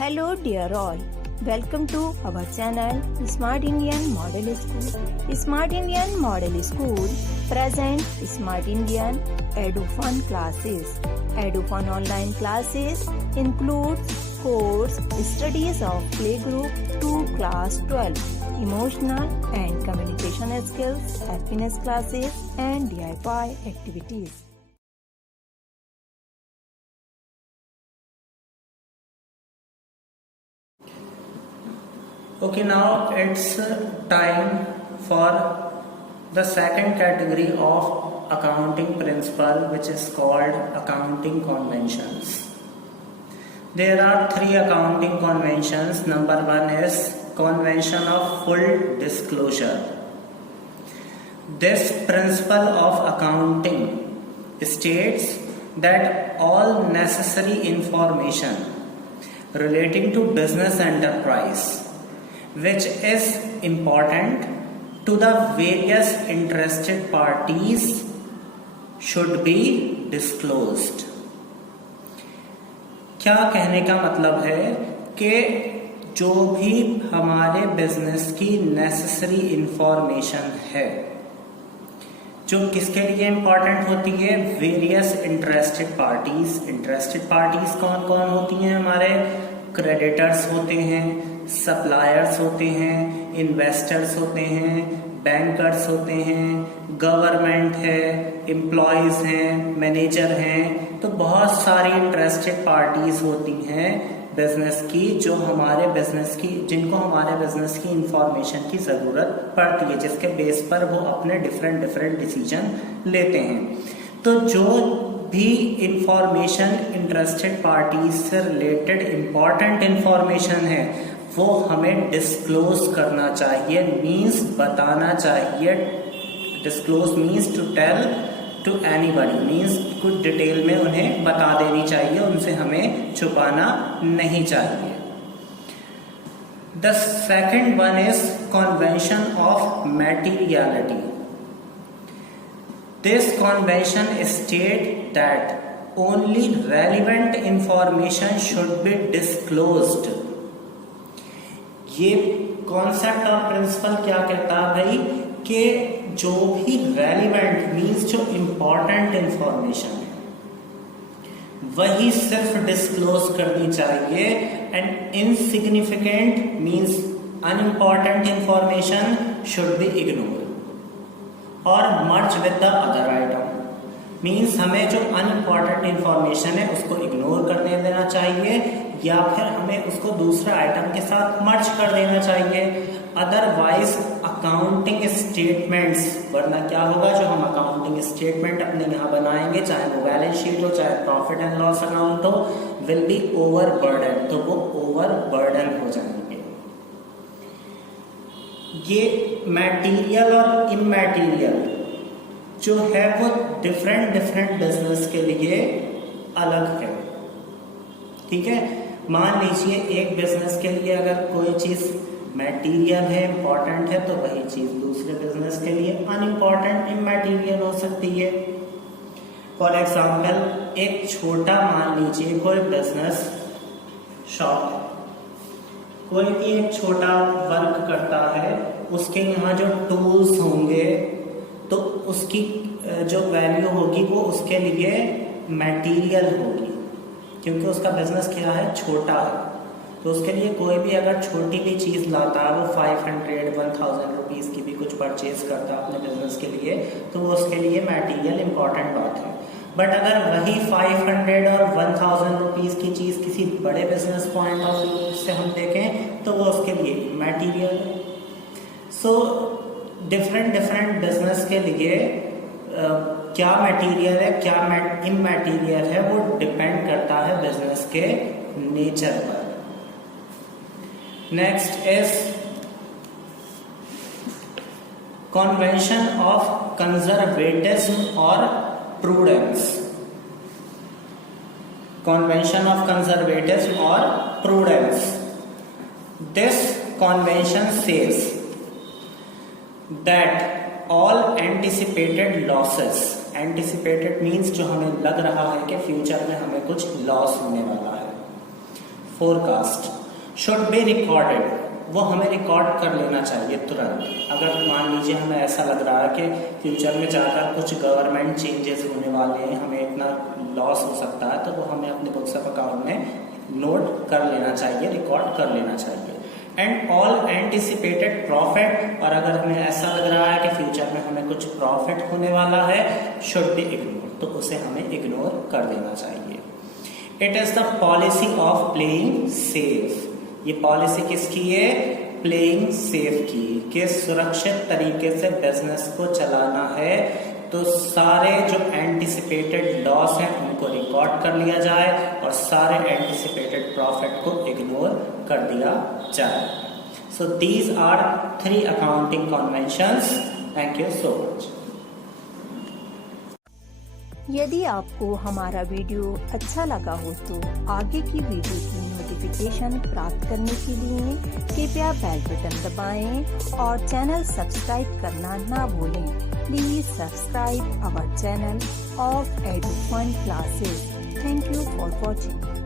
Hello dear all, welcome to our channel Smart Indian Model School. Smart Indian Model School present Smart Indian EduFun classes. EduFun online classes include course studies of playgroup to class 12, emotional and communication skills, happiness classes and DIY activities. Okay, now it's time for the second category of accounting principle, which is called accounting conventions. There are three accounting conventions. Number one is convention of full disclosure. This principle of accounting states that all necessary information relating to business enterprise which is important to the various interested parties should be disclosed. क्या कहने का मतलब है कि जो भी हमारे business की नेसेसरी इंफॉर्मेशन है, जो किसके लिए इंपॉर्टेंट होती है, various interested parties. Interested parties कौन कौन होती हैं? हमारे क्रेडिटर्स होते हैं, सप्लायर्स होते हैं, इन्वेस्टर्स होते हैं, बैंकर्स होते हैं, गवर्नमेंट है, एम्प्लॉयज हैं, मैनेजर हैं. तो बहुत सारी इंटरेस्टेड पार्टीज होती हैं बिजनेस की, जो हमारे बिजनेस की, जिनको हमारे बिजनेस की इंफॉर्मेशन की जरूरत पड़ती है, जिसके बेस पर वो अपने डिफरेंट डिसीजन लेते हैं. तो जो भी इंफॉर्मेशन इंटरेस्टेड पार्टीज से रिलेटेड इंपॉर्टेंट इंफॉर्मेशन है वो हमें डिस्क्लोज करना चाहिए, मीन्स बताना चाहिए. Disclose means to tell to anybody, means कुछ डिटेल में उन्हें बता देनी चाहिए, उनसे हमें छुपाना नहीं चाहिए. The second one is convention of materiality. This convention states that only relevant information should be disclosed. ये कॉन्सेप्ट और प्रिंसिपल क्या कहता है भाई, कि जो भी रेलिवेंट मीन्स जो इंपॉर्टेंट इंफॉर्मेशन है वही सिर्फ डिस्क्लोज करनी चाहिए, and insignificant means unimportant information should be ignore और merge with the other item. Means हमें जो अनइम्पॉर्टेंट इंफॉर्मेशन है उसको इग्नोर करने देना चाहिए, या फिर हमें उसको दूसरे आइटम के साथ मर्ज कर देना चाहिए. अदरवाइज अकाउंटिंग स्टेटमेंट्स, वरना क्या होगा, जो हम अकाउंटिंग स्टेटमेंट अपने यहाँ बनाएंगे, चाहे वो बैलेंस शीट हो, चाहे प्रॉफिट एंड लॉस अकाउंट हो, विल बी ओवर बर्डन. तो वो ओवर बर्डन हो जाएंगे. ये मटेरियल और इमैटेरियल जो है वो डिफरेंट बिजनेस के लिए अलग है. ठीक है, मान लीजिए एक बिजनेस के लिए अगर कोई चीज मटेरियल है, इंपॉर्टेंट है, तो वही चीज दूसरे बिजनेस के लिए अनइम्पॉर्टेंट इमैटेरियल हो सकती है. फॉर एग्जाम्पल, एक छोटा मान लीजिए कोई बिजनेस शॉप है, कोई भी एक छोटा वर्क करता है, उसके यहाँ जो टूल्स होंगे तो उसकी जो वैल्यू होगी वो उसके लिए मटेरियल होगी, क्योंकि उसका बिजनेस क्या है, छोटा है. तो उसके लिए कोई भी अगर छोटी भी चीज लाता है, वो 500-1000 रुपीज की भी कुछ परचेज करता है अपने बिजनेस के लिए, तो वो उसके लिए मटेरियल इंपॉर्टेंट बात है. बट अगर वही 500 और 1000 रुपीज की चीज किसी बड़े बिजनेस पॉइंट ऑफ व्यू से हम देखें तो वो उसके लिए मटेरियल है. सो डिफरेंट बिजनेस के लिए क्या मटेरियल है, क्या इमैटेरियल है, वो डिपेंड करता है बिजनेस के नेचर पर. Next is convention of conservatism और prudence. Convention of conservatism or prudence. This convention says that all anticipated losses, anticipated means जो हमें लग रहा है कि फ्यूचर में हमें कुछ लॉस होने वाला है, फोरकास्ट शुड बी रिकॉर्डेड, वो हमें रिकॉर्ड कर लेना चाहिए तुरंत। अगर मान लीजिए हमें ऐसा लग रहा है कि फ्यूचर में जाकर कुछ गवर्नमेंट चेंजेस होने वाले हैं, हमें इतना लॉस हो सकता है, तो वो हमें अपने बुक्स ऑफ अकाउंट में नोट कर लेना चाहिए, रिकॉर्ड कर लेना चाहिए। एंड ऑल एंटिसिपेटेड प्रॉफिट, और अगर हमें ऐसा लग रहा है कि फ्यूचर में हमें कुछ प्रॉफिट होने वाला है, शुड बी इग्नोर, तो उसे हमें इग्नोर कर देना चाहिए। It is the policy of playing safe, ये पॉलिसी किसकी है? प्लेइंग सेफ की, कि सुरक्षित तरीके से बिजनेस को चलाना है, तो सारे जो एंटिसिपेटेड लॉस हैं उनको रिकॉर्ड कर लिया जाए और सारे एंटिसिपेटेड प्रॉफिट को इग्नोर कर दिया जाए। So these are 3 accounting conventions. Thank you so much. यदि आपको हमारा वीडियो अच्छा लगा हो तो आगे की वीडियो की नोटिफिकेशन प्राप्त करने के लिए कृपया बेल बटन दबाएं और चैनल सब्सक्राइब करना ना भूलें। Please subscribe our channel of Edufun classes. Thank you for watching.